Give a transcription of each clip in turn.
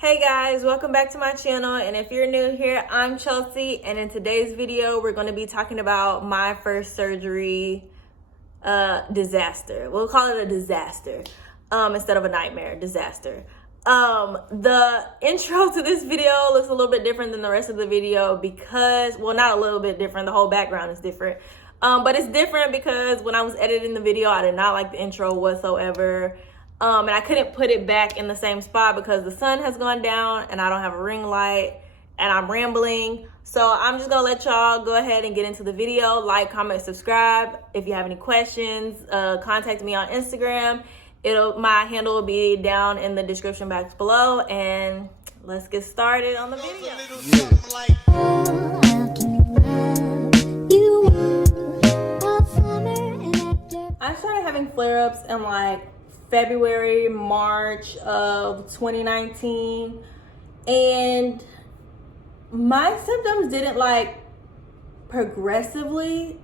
Hey guys, welcome back to my channel, and if you're new here, I'm Chelsea, and in today's video we're going to be talking about my first surgery disaster. We'll call it a disaster instead of a nightmare. Disaster. The intro to this video looks a little bit different than the rest of the video because, well, not a little bit different, the whole background is different, but it's different because when I was editing the video I did not like the intro whatsoever. And I couldn't put it back in the same spot because the sun has gone down and I don't have a ring light and I'm rambling. So I'm just gonna let y'all go ahead and get into the video. Like, comment, subscribe. If you have any questions, contact me on Instagram. My handle will be down in the description box below, and let's get started on the video. I started having flare-ups in like February, March of 2019, and my symptoms didn't like progressively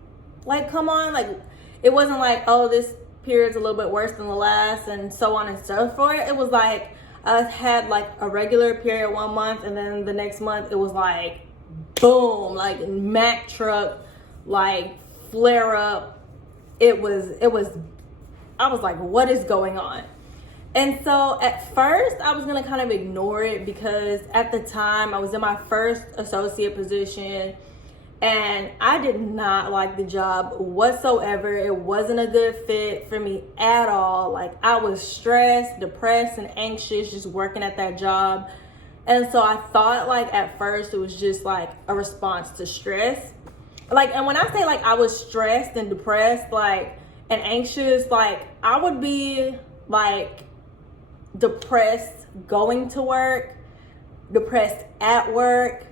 like come on. Like, it wasn't like, oh, this period's a little bit worse than the last and so on and so forth. It was like I had like a regular period 1 month, and then the next month it was like boom, like Mack truck, like flare up. It was I was like, what is going on? And so at first I was gonna kind of ignore it because at the time I was in my first associate position and I did not like the job whatsoever. It wasn't a good fit for me at all. Like, I was stressed, depressed, and anxious just working at that job. And so I thought like at first it was just like a response to stress. Like, and when I say like I was stressed and depressed, like, and anxious, like I would be like depressed going to work, depressed at work.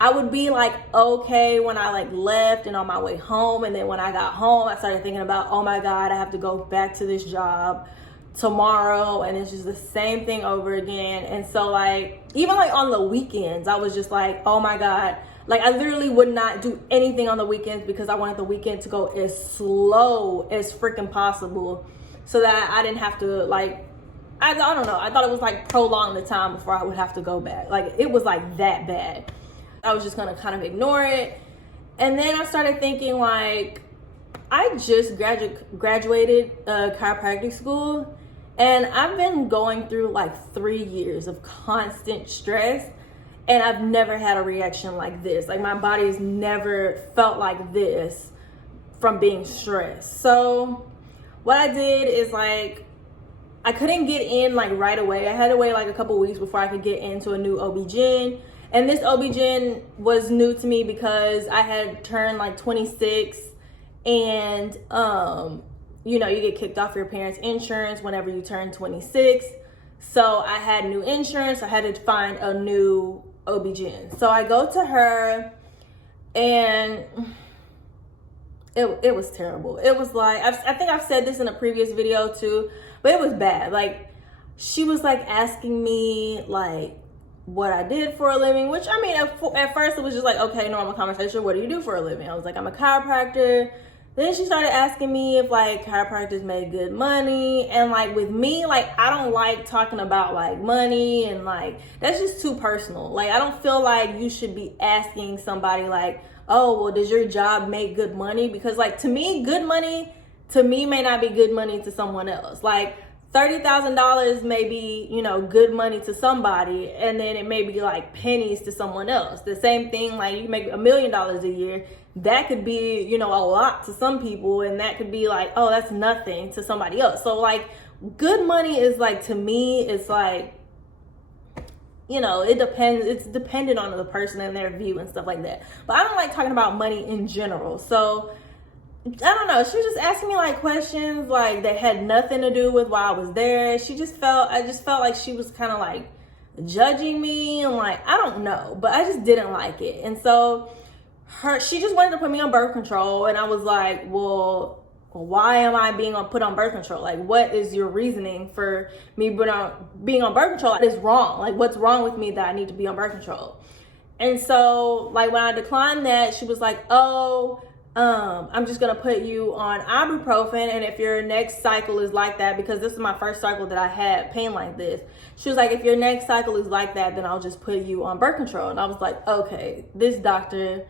I would be like okay when I like left and on my way home, and then when I got home I started thinking about, oh my god, I have to go back to this job tomorrow, and it's just the same thing over again. And so like even like on the weekends I was just like, oh my god, like I literally would not do anything on the weekends because I wanted the weekend to go as slow as freaking possible so that I didn't have to like, I don't know, I thought it was like prolong the time before I would have to go back. Like, it was like that bad. I was just gonna kind of ignore it. And then I started thinking like, I just graduated chiropractic school, and I've been going through like 3 years of constant stress, and I've never had a reaction like this. Like, my body has never felt like this from being stressed. So what I did is like, I couldn't get in like right away. I had to wait like a couple weeks before I could get into a new OB-GYN. And this OB-GYN was new to me because I had turned like 26, and you know, you get kicked off your parents' insurance whenever you turn 26. So I had new insurance. I had to find a new OB-GYN. So I go to her, and it was terrible. It was like, I think I've said this in a previous video too, but it was bad. Like, she was like asking me like what I did for a living, which, I mean, at first it was just like, okay, normal conversation. What do you do for a living? I was like, I'm a chiropractor. Then she started asking me if like chiropractors made good money, and like with me, like I don't like talking about like money, and like that's just too personal. Like, I don't feel like you should be asking somebody like, oh, well, does your job make good money? Because like, to me, good money to me may not be good money to someone else. Like, $30,000 may be, you know, good money to somebody, and then it may be like pennies to someone else. The same thing, like you make $1 million a year, that could be, you know, a lot to some people, and that could be like, oh, that's nothing to somebody else. So like, good money is like, to me, it's like, you know, it depends. It's dependent on the person and their view and stuff like that. But I don't like talking about money in general. So I don't know. She was just asking me like questions like that had nothing to do with why I was there. I just felt like she was kind of like judging me, and like, I don't know, but I just didn't like it. And so she just wanted to put me on birth control, and I was like, well, why am I being put on birth control? Like, what is your reasoning for me being on birth control? What is wrong? Like, what's wrong with me that I need to be on birth control? And so like, when I declined that, she was like, oh, I'm just gonna put you on ibuprofen, and if your next cycle is like that, because this is my first cycle that I had pain like this, she was like, if your next cycle is like that, then I'll just put you on birth control. And I was like, okay, this doctor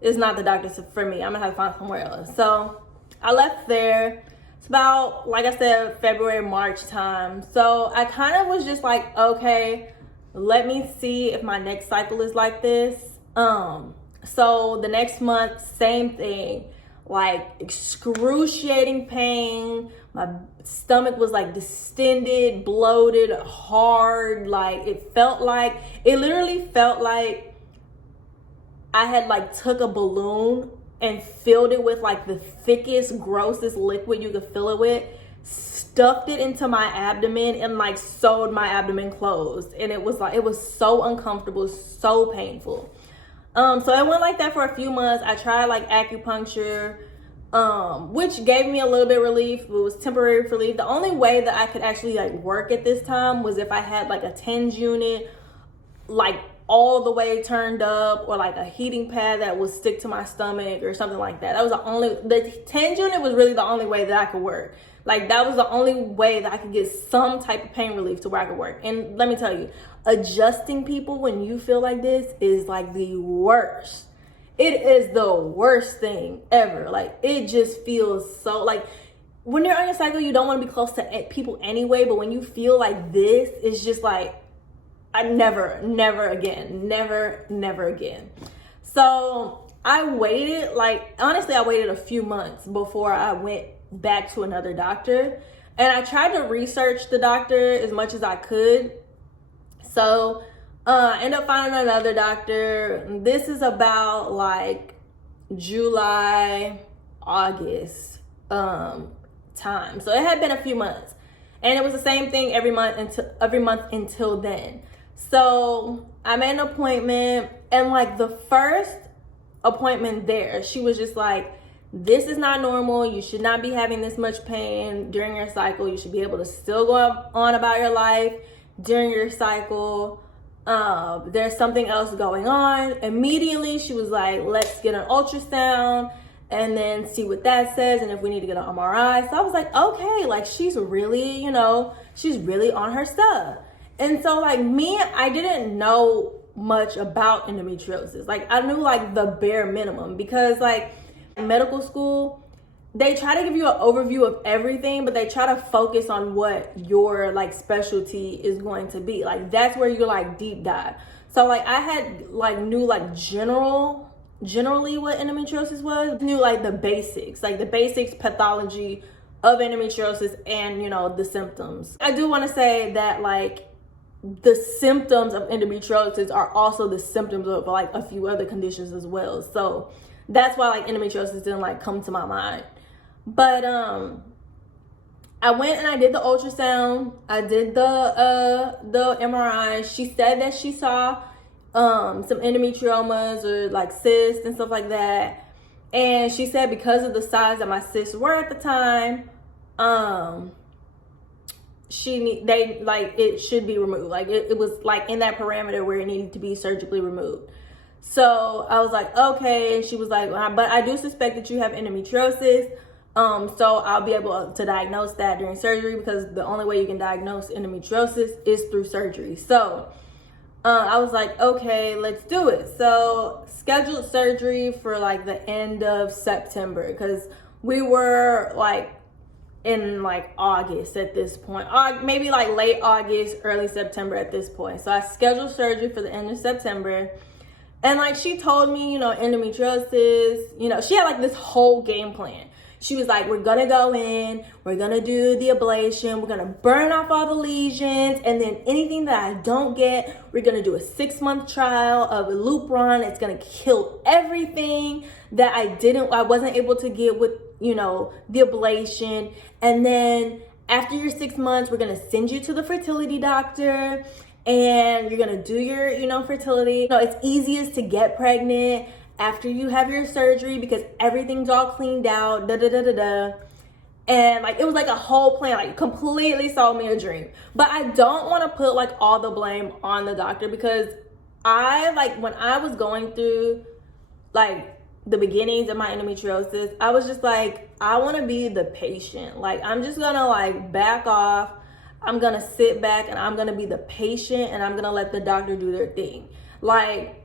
is not the doctor for me. I'm gonna have to find somewhere else. So I left there. It's about, like I said, February, March time. So I kind of was just like, okay, let me see if my next cycle is like this. So the next month, same thing, like excruciating pain. My stomach was like distended, bloated, hard. Like it literally felt like I had like took a balloon and filled it with like the thickest, grossest liquid you could fill it with, stuffed it into my abdomen, and like sewed my abdomen closed. And it was so uncomfortable, so painful. So it went like that for a few months. I tried like acupuncture, which gave me a little bit of relief. It was temporary relief. The only way that I could actually like work at this time was if I had like a TENS unit, like all the way turned up, or like a heating pad that would stick to my stomach or something like that. That was the TENS unit was really the only way that I could work. Like that was the only way that I could get some type of pain relief to where I could work. And let me tell you, adjusting people when you feel like this is like the worst. It is the worst thing ever. Like it just feels so, like when you're on your cycle, you don't want to be close to people anyway, but when you feel like this, it's just like, I never again. So I waited, like honestly, I waited a few months before I went back to another doctor, and I tried to research the doctor as much as I could. So I ended up finding another doctor. This is about like July, August time. So it had been a few months, and it was the same thing every month until then. So I made an appointment, and like the first appointment there, she was just like, this is not normal. You should not be having this much pain during your cycle. You should be able to still go on about your life during your cycle. There's something else going on. Immediately, she was like, let's get an ultrasound and then see what that says, and if we need to get an MRI. So I was like, okay, like she's really, she's really on her stuff. And so like me, I didn't know much about endometriosis. Like I knew like the bare minimum, because like in medical school, they try to give you an overview of everything, but they try to focus on what your like specialty is going to be. Like that's where you like deep dive. So like I had like knew like generally what endometriosis was, knew like the basics pathology of endometriosis and the symptoms. I do want to say that like the symptoms of endometriosis are also the symptoms of like a few other conditions as well. So that's why like endometriosis didn't like come to my mind. But I went and I did the ultrasound. I did the MRI. She said that she saw some endometriomas or like cysts and stuff like that. And she said because of the size that my cysts were at the time, it should be removed. Like it was like in that parameter where it needed to be surgically removed. So I was like, okay. And she was like, but I do suspect that you have endometriosis. So I'll be able to diagnose that during surgery, because the only way you can diagnose endometriosis is through surgery. So I was like, okay, let's do it. So scheduled surgery for like the end of September, because we were like in like August at this point, maybe like late August, early September at this point. So I scheduled surgery for the end of September. And like she told me, endometriosis, she had like this whole game plan. She was like, we're gonna go in, we're gonna do the ablation, we're gonna burn off all the lesions, and then anything that I don't get, we're gonna do a 6-month trial of Lupron. It's gonna kill everything that I wasn't able to get with, the ablation. And then after your 6 months, we're gonna send you to the fertility doctor, and you're gonna do your, fertility. It's easiest to get pregnant after you have your surgery, because everything's all cleaned out, And like, it was like a whole plan, like completely sold me a dream. But I don't want to put like all the blame on the doctor, because when I was going through like the beginnings of my endometriosis, I was just like, I want to be the patient. Like, I'm just gonna like back off. I'm gonna sit back and I'm gonna be the patient, and I'm gonna let the doctor do their thing. Like,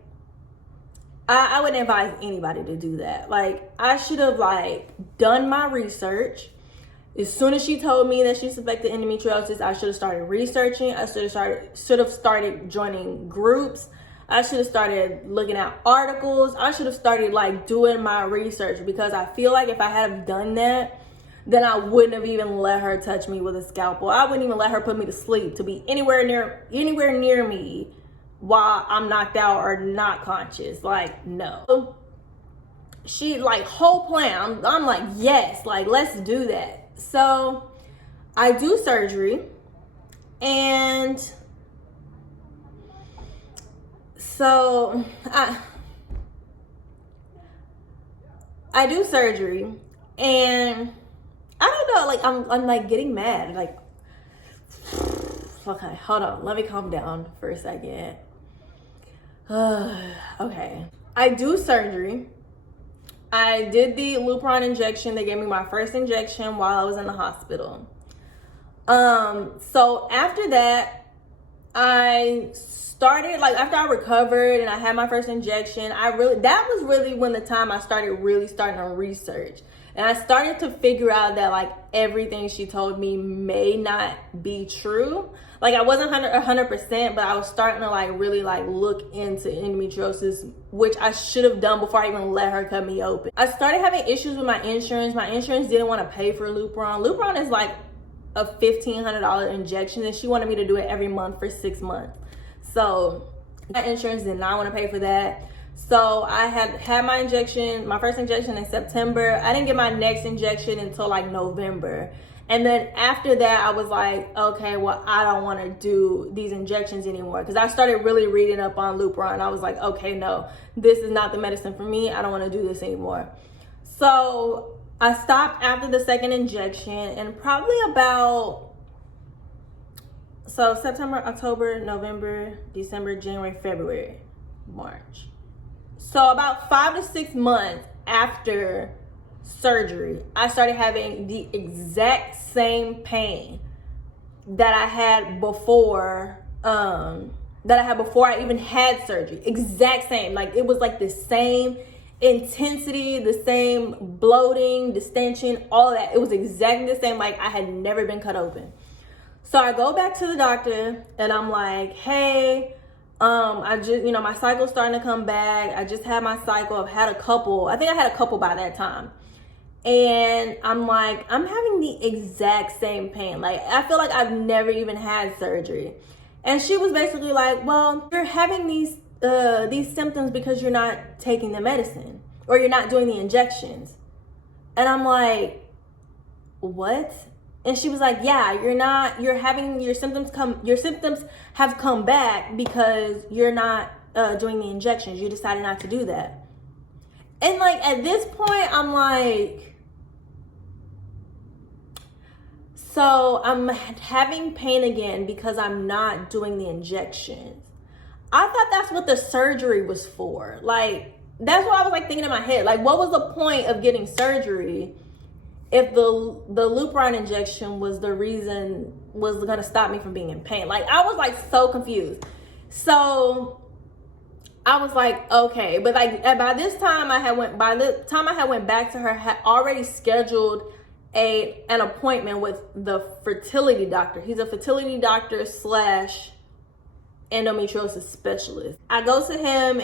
I wouldn't advise anybody to do that. Like, I should have like done my research. As soon as she told me that she suspected endometriosis, I should have started researching. I should have started joining groups. I should have started looking at articles. I should have started like doing my research, because I feel like if I had done that, then I wouldn't have even let her touch me with a scalpel. I wouldn't even let her put me to sleep, to be anywhere near me while I'm knocked out or not conscious. Like, no. She like whole plan. I'm like, yes, like let's do that. So I do surgery, and so I do surgery, and I don't know, like I'm like getting mad. Like, okay, hold on, let me calm down for a second. Okay, I do surgery. I did the Lupron injection. They gave me my first injection while I was in the hospital. So after that, I started, like after I recovered and I had my first injection, that was really when the time I started starting to research. And I started to figure out that like everything she told me may not be true. Like, I wasn't 100%, but I was starting to like really like look into endometriosis, which I should have done before I even let her cut me open. I started having issues with my insurance. My insurance didn't want to pay for Lupron. Lupron is like a $1,500 injection, and she wanted me to do it every month for 6 months. So my insurance did not want to pay for that. So I had my injection, my first injection in September. I didn't get my next injection until like November. And then after that, I was like, okay, well, I don't want to do these injections anymore, because I started really reading up on Lupron. I was like, okay, no, this is not the medicine for me. I don't want to do this anymore. So I stopped after the second injection, and probably September, October, November, December, January, February, March. So about 5 to 6 months after surgery, I started having the exact same pain that I had before I even had surgery. Exact same. Like, it was like the same intensity, the same bloating, distension, all that. It was exactly the same, like I had never been cut open. So I go back to the doctor and I'm like, hey, I just, my cycle's starting to come back. I just had my cycle. I've had a couple. I think I had a couple by that time. And I'm like, I'm having the exact same pain. Like, I feel like I've never even had surgery. And she was basically like, well, you're having these symptoms because you're not taking the medicine, or you're not doing the injections. And I'm like, what? And she was like, yeah, you're having your symptoms have come back because you're not doing the injections. You decided not to do that. And like, at this point, I'm like, so I'm having pain again because I'm not doing the injections. I thought that's what the surgery was for. Like, that's what I was like thinking in my head. Like, what was the point of getting surgery if the Lupron injection was the reason, was going to stop me from being in pain? Like, I was like so confused. So I was like, okay, but like by the time I had went back to her, had already scheduled an appointment with the fertility doctor. He's a fertility doctor / endometriosis specialist. I go to him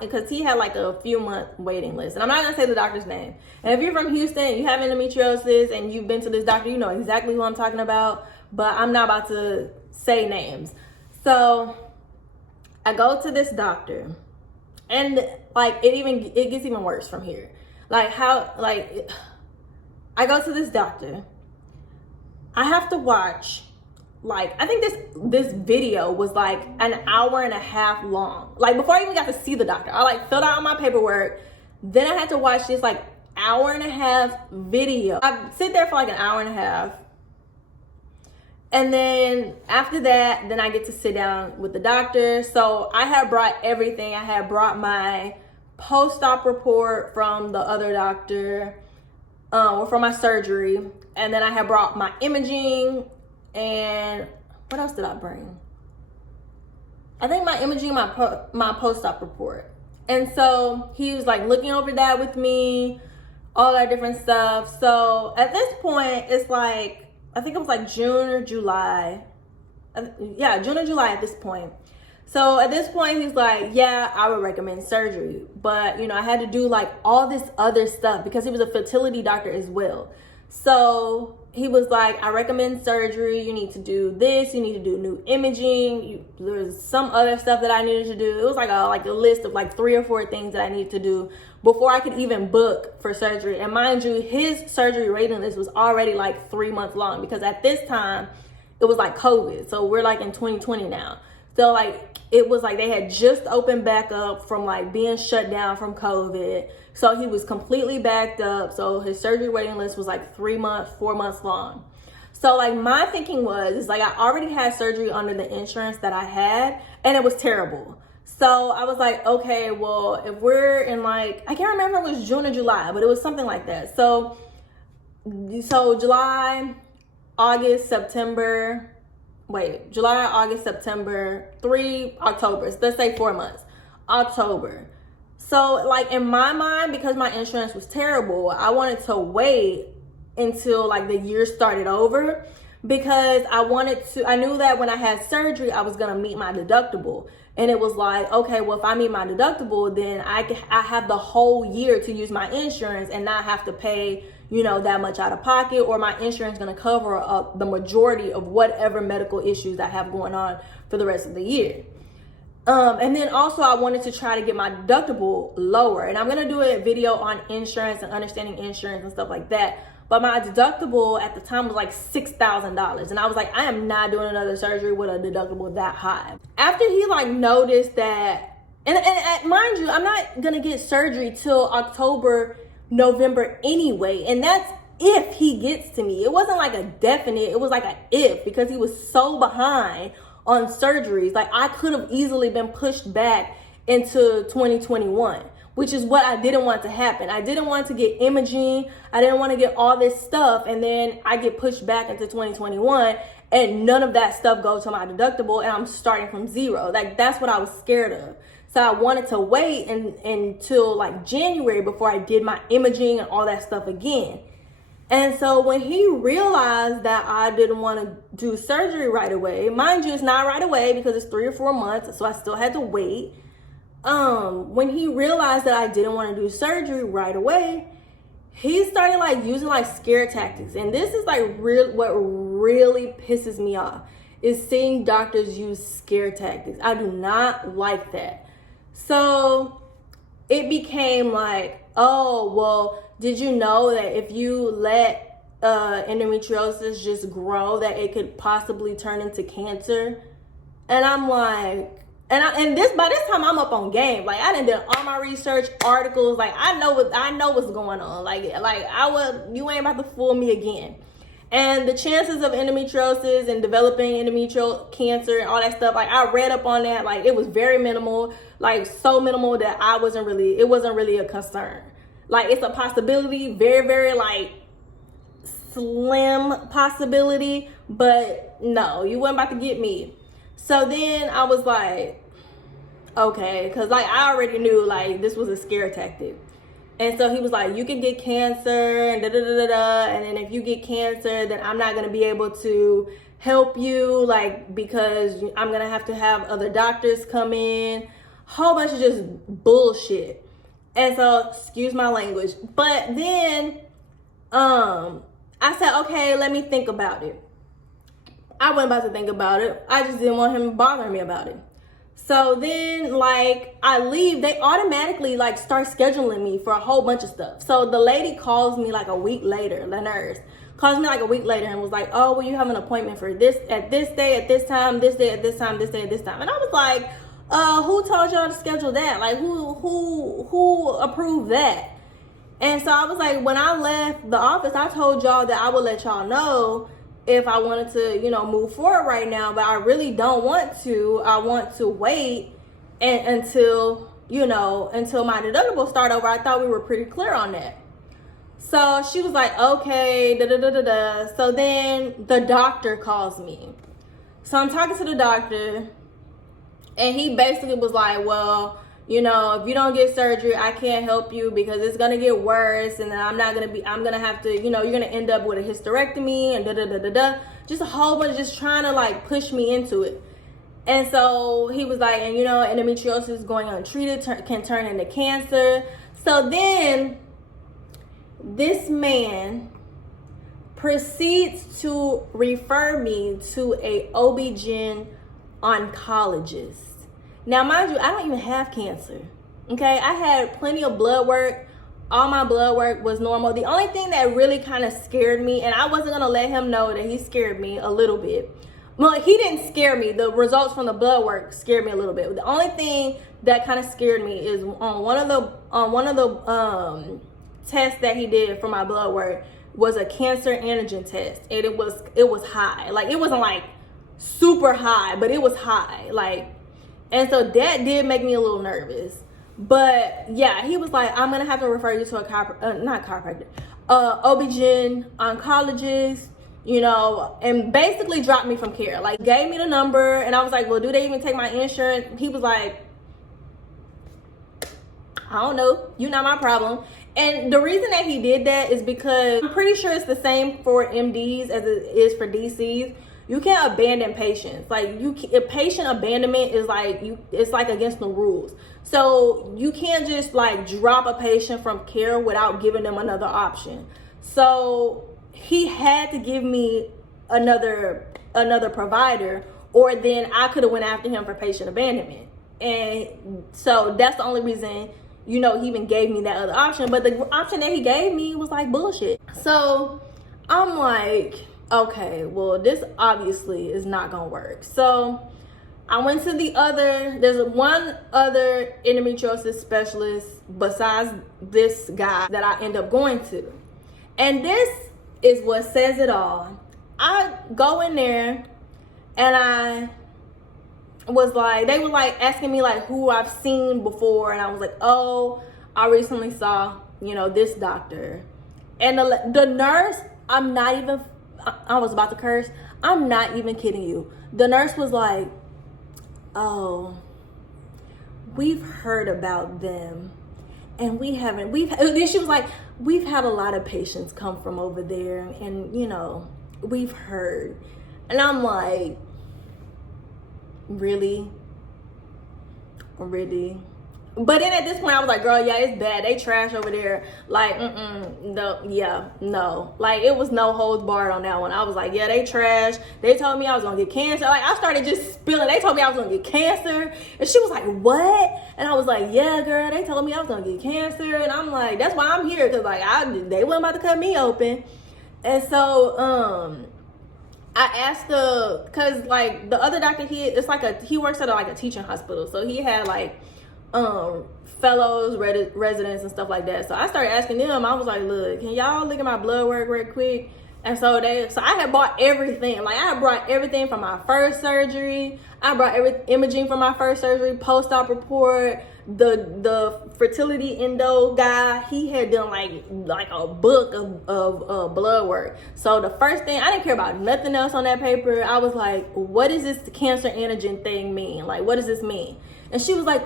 because he had like a few month waiting list, and I'm not gonna say the doctor's name. And if you're from Houston, you have endometriosis and you've been to this doctor, you know exactly who I'm talking about, but I'm not about to say names. So I go to this doctor, and like it gets even worse from here. I go to this doctor. I have to watch, like, I think this video was like an hour and a half long. Like, before I even got to see the doctor, I like filled out my paperwork. Then I had to watch this like hour and a half video. I sit there for like an hour and a half. And then after that, then I get to sit down with the doctor. So I had brought everything. I had brought my post-op report from the other doctor, or from my surgery. And then I had brought my imaging, and what else did I bring? I think my imaging, my post-op report. And so he was like looking over that with me, all that different stuff. So at this point, it's like, I think it was like June or July. Yeah, June or July at this point. So at this point, he's like, yeah, I would recommend surgery. But, you know, I had to do like all this other stuff because he was a fertility doctor as well. So he was like, I recommend surgery. You need to do this. You need to do new imaging. There's some other stuff that I needed to do. It was like a list of like 3 or 4 things that I needed to do before I could even book for surgery. And mind you, his surgery waiting list was already like 3 months long because at this time it was like COVID. So we're like in 2020 now. So like it was like they had just opened back up from like being shut down from COVID. So he was completely backed up. So his surgery waiting list was like 3 months, 4 months long. So like my thinking was like I already had surgery under the insurance that I had, and it was terrible. So I was like, okay, well, if we're in like, I can't remember if it was June or July, but it was something like that. So July, August, September, July, August, September, 3 Octobers, let's say 4 months, October. So like in my mind, because my insurance was terrible, I wanted to wait until like the year started over because I knew that when I had surgery, I was gonna meet my deductible. And it was like, okay, well, if I meet my deductible, then I have the whole year to use my insurance and not have to pay, you know, that much out of pocket, or my insurance going to cover the majority of whatever medical issues I have going on for the rest of the year. And then also I wanted to try to get my deductible lower, and I'm going to do a video on insurance and understanding insurance and stuff like that. But my deductible at the time was like $6,000. And I was like, I am not doing another surgery with a deductible that high. After he like noticed that, and mind you, I'm not going to get surgery till October, November anyway. And that's if he gets to me. It wasn't like a definite, it was like an if, because he was so behind on surgeries. Like I could have easily been pushed back into 2021. Which is what I didn't want to happen. I didn't want to get imaging. I didn't want to get all this stuff. And then I get pushed back into 2021 and none of that stuff goes to my deductible and I'm starting from zero. Like that's what I was scared of. So I wanted to wait until like January before I did my imaging and all that stuff again. And so when he realized that I didn't want to do surgery right away, mind you, it's not right away because it's 3 or 4 months. So I still had to wait. When he realized that I didn't want to do surgery right away, he started like using like scare tactics. And this is like what really pisses me off is seeing doctors use scare tactics. I do not like that. So it became like, oh, well, did you know that if you let endometriosis just grow, that it could possibly turn into cancer? And I'm like, by this time I'm up on game. Like I done did all my research, articles. Like I know what's going on. You ain't about to fool me again. And the chances of endometriosis and developing endometrial cancer and all that stuff, like I read up on that. Like it was very minimal, like so minimal that it wasn't really a concern. Like it's a possibility, very, very like slim possibility, but no, you weren't about to get me. So then I was like, okay, because like I already knew like this was a scare tactic. And so he was like, you can get cancer and and then if you get cancer, then I'm not going to be able to help you, like, because I'm going to have other doctors come in. Whole bunch of just bullshit. And so, excuse my language. But then I said, okay, let me think about it. I wasn't about to think about it. I just didn't want him bothering me about it. So then, like, I leave. They automatically, like, start scheduling me for a whole bunch of stuff. So the lady calls me, like, a week later. The nurse calls me, like, a week later and was like, oh, well, you have an appointment for this at this day, at this time, this day, at this time, this day, at this time. And I was like, who told y'all to schedule that? Like, who approved that? And so I was like, when I left the office, I told y'all that I would let y'all know if I wanted to, move forward right now, but I really don't want to. I want to wait until you know, until my deductible started over. I thought we were pretty clear on that. So she was like, okay, da da da da da. So then the doctor calls me. So I'm talking to the doctor, and he basically was like, well, you know, if you don't get surgery, I can't help you because it's gonna get worse, and then I'm gonna have to, you know, you're gonna end up with a hysterectomy and da da da da da. Just a whole bunch of just trying to like push me into it. And so he was like, and you know, endometriosis going untreated can turn into cancer. So then this man proceeds to refer me to a OB-GYN oncologist. Now, mind you, I don't even have cancer. Okay, I had plenty of blood work. All my blood work was normal. The only thing that really kind of scared me, and I wasn't gonna let him know that he scared me a little bit. Well, he didn't scare me. The results from the blood work scared me a little bit. The only thing that kind of scared me is on one of the tests that he did for my blood work was a cancer antigen test, and it was high. Like, it wasn't like super high, but it was high. Like, and so that did make me a little nervous. But yeah, he was like, I'm gonna have to refer you to a OB-GYN oncologist, you know, and basically dropped me from care. Like, gave me the number, and I was like, well, do they even take my insurance? He was like, I don't know, you're not my problem. And the reason that he did that is because I'm pretty sure it's the same for MDs as it is for DCs. You can't abandon patients. Like, patient abandonment is like, it's like against the rules. So you can't just like drop a patient from care without giving them another option. So he had to give me another provider, or then I could have went after him for patient abandonment. And so that's the only reason, you know, he even gave me that other option. But the option that he gave me was like bullshit. So I'm like, okay, well, this obviously is not gonna work. So I went to there's one other endometriosis specialist besides this guy that I end up going to. And this is what says it all. I go in there, and I was like, they were like asking me like who I've seen before, and I was like, oh, I recently saw, you know, this doctor. And the nurse, I was about to curse. I'm not even kidding you. The nurse was like, oh, we've heard about them, and then she was like, we've had a lot of patients come from over there, and you know, we've heard. And I'm like, really? But then at this point I was like, girl, yeah, it's bad. They trash over there. Like, no. Like, it was no holds barred on that one. I was like, yeah, they trash. They told me I was gonna get cancer. Like, I started just spilling. They told me I was gonna get cancer. And she was like, what? And I was like, yeah, girl, they told me I was gonna get cancer. And I'm like, that's why I'm here. Cause like, they weren't about to cut me open. And so, I asked cause like the other doctor, he works at a teaching hospital. So he had like, fellows, residents and stuff like that. So I started asking them. I was like, look, can y'all look at my blood work real quick? And so I had bought everything. Like, I had brought everything from my first surgery. I brought imaging from my first surgery, post-op report. The fertility endo guy, he had done like a book of blood work. So the first thing, I didn't care about nothing else on that paper. I was like, what does this cancer antigen thing mean? Like, what does this mean? And she was like,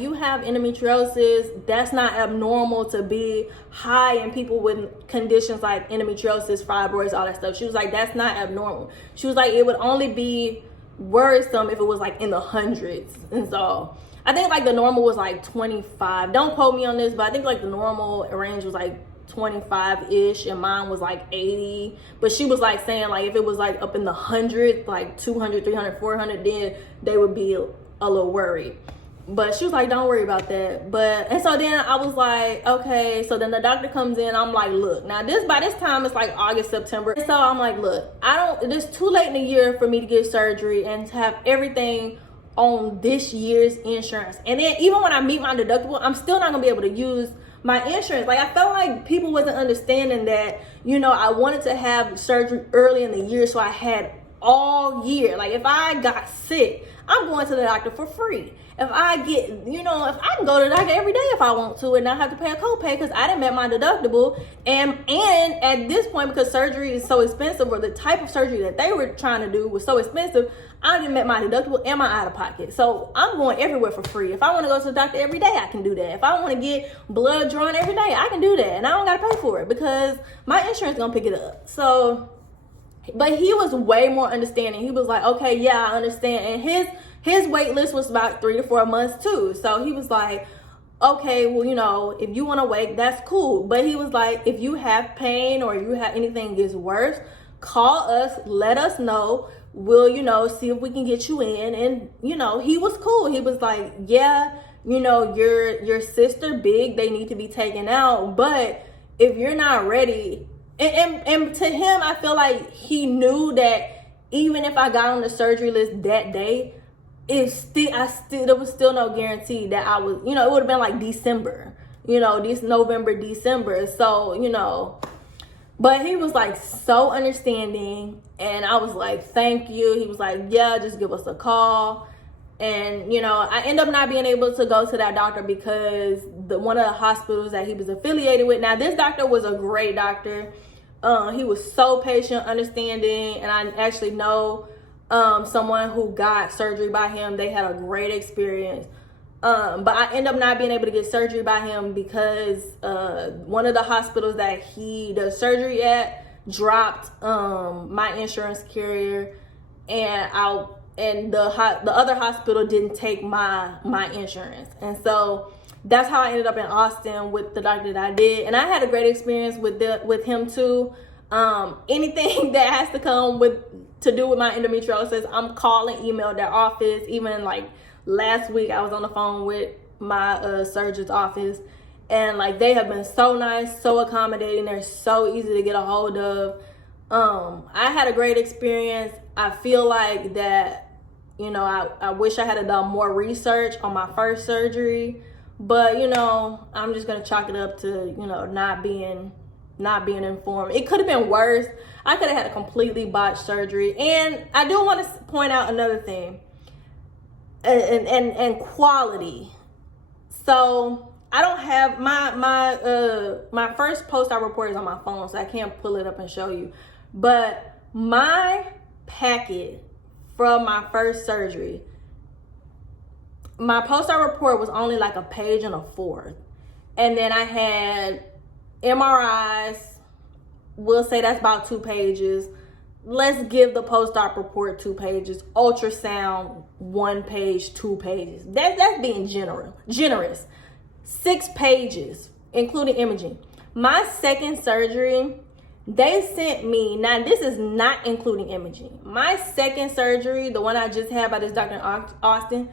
you have endometriosis. That's not abnormal to be high in people with conditions like endometriosis, fibroids, all that stuff. She was like, that's not abnormal. She was like, it would only be worrisome if it was like in the hundreds. And so I think like the normal was like 25. Don't quote me on this, but I think like the normal range was like 25-ish, and mine was like 80. But she was like saying like if it was like up in the hundreds, like 200, 300, 400, then they would be a little worried. But she was like, don't worry about that. And so then I was like, okay. So then the doctor comes in. I'm like, look, now by this time it's like August, September. And so I'm like, look, it's too late in the year for me to get surgery and to have everything on this year's insurance. And then even when I meet my deductible, I'm still not gonna be able to use my insurance. Like, I felt like people wasn't understanding that, you know, I wanted to have surgery early in the year so I had all year. Like, if I got sick, I'm going to the doctor for free. If I get, if I can go to the doctor every day if I want to and not have to pay a copay because I didn't met my deductible. And at this point, because surgery is so expensive, or the type of surgery that they were trying to do was so expensive, I didn't met my deductible and my out of pocket. So I'm going everywhere for free. If I want to go to the doctor every day, I can do that. If I want to get blood drawn every day, I can do that. And I don't got to pay for it because my insurance is going to pick it up. So, but he was way more understanding. He was like, okay, yeah, I understand. And his wait list was about 3 to 4 months too. So he was like, okay, well, if you want to wait, that's cool. But he was like, if you have pain or you have anything gets worse, call us, let us know. We'll, see if we can get you in. And, he was cool. He was like, yeah, your sister big, they need to be taken out. But if you're not ready, and to him, I feel like he knew that even if I got on the surgery list that day, there was still no guarantee that I was, it would have been like December, this November, December. So, but he was like so understanding, and I was like, thank you. He was like, yeah, just give us a call. And, I ended up not being able to go to that doctor because one of the hospitals that he was affiliated with. Now, this doctor was a great doctor. He was so patient, understanding, and I actually know someone who got surgery by him. They had a great experience. But I ended up not being able to get surgery by him because one of the hospitals that he does surgery at dropped my insurance carrier, and the other hospital didn't take my insurance. And so that's how I ended up in Austin with the doctor that I did. And I had a great experience with him too. Anything that has to come to do with my endometriosis, I'm calling, email their office. Even like last week, I was on the phone with my surgeon's office, and like they have been so nice, so accommodating. They're so easy to get a hold of. I had a great experience. I feel like that, I wish I had done more research on my first surgery, but I'm just gonna chalk it up to not being informed. It could have been worse. I could have had a completely botched surgery. And I do want to point out another thing, and quality. So I don't have my first post-op report is on my phone, so I can't pull it up and show you. But my packet from my first surgery, my post-op report was only like a page and a fourth. And then I had MRIs, we'll say that's about 2 pages. Let's give the post-op report 2 pages. Ultrasound, 1 page, 2 pages. That's being generous. 6 pages, including imaging. My second surgery, they sent me, now this is not including imaging. My second surgery, the one I just had by this doctor in Austin,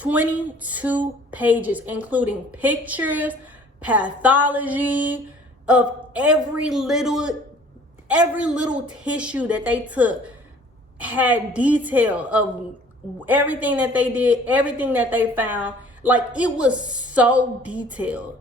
22 pages, including pictures, pathology of every little tissue that they took, had detail of everything that they did, everything that they found. Like, it was so detailed.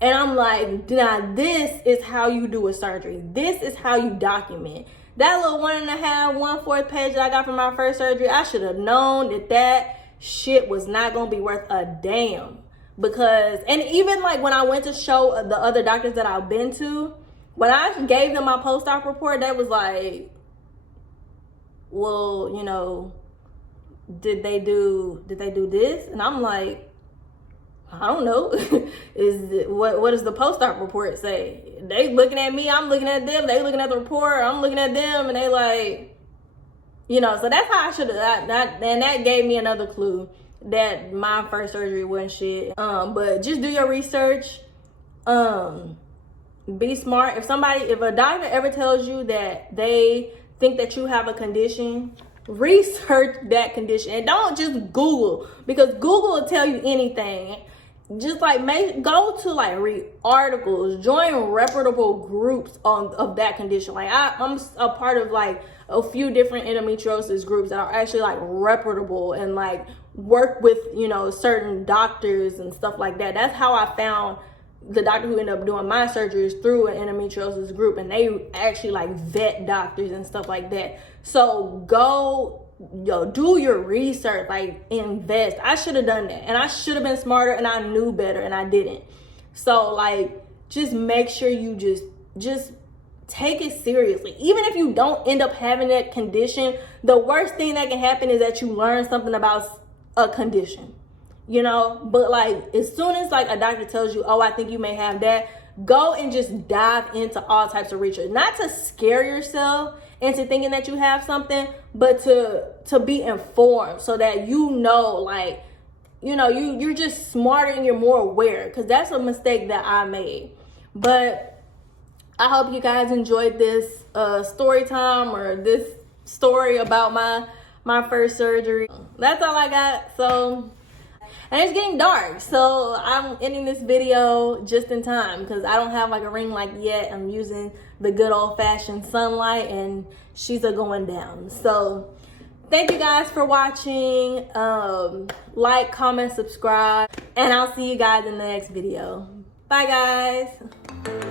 And I'm like, now this is how you do a surgery. This is how you document. That little 1.5, 1/4 page that I got from my first surgery, I should have known that shit was not gonna be worth a damn. Because, and even like when I went to show the other doctors that I've been to, when I gave them my post-op report, they was like, well, did they do this? And I'm like, I don't know. What does the post-op report say? They looking at me, I'm looking at them, they looking at the report, I'm looking at them, and they like, so that's how I should have, and that gave me another clue that my first surgery wasn't shit. But just do your research. Be smart. If a doctor ever tells you that they think that you have a condition, research that condition, and don't just Google, because Google will tell you anything. Just like go to like read articles, join reputable groups of that condition. Like I'm a part of like a few different endometriosis groups that are actually like reputable and like work with certain doctors and stuff like that. That's how I found the doctor who ended up doing my surgery is through an endometriosis group, and they actually like vet doctors and stuff like that. So go, do your research, like invest. I should have done that, and I should have been smarter, and I knew better, and I didn't. So like, just make sure you just take it seriously. Even if you don't end up having that condition, the worst thing that can happen is that you learn something about a condition, you know. But like, as soon as like a doctor tells you, oh, I think you may have that, go and just dive into all types of research. Not to scare yourself into thinking that you have something, but to be informed, so that you know, like, you know, you're just smarter and you're more aware, because that's a mistake that I made. But I hope you guys enjoyed this story time, or this story about my first surgery. That's all I got. So, and it's getting dark, so I'm ending this video just in time, because I don't have like a ring light yet. I'm using the good old-fashioned sunlight, and she's going down. So thank you guys for watching. Like, comment, subscribe, and I'll see you guys in the next video. Bye guys.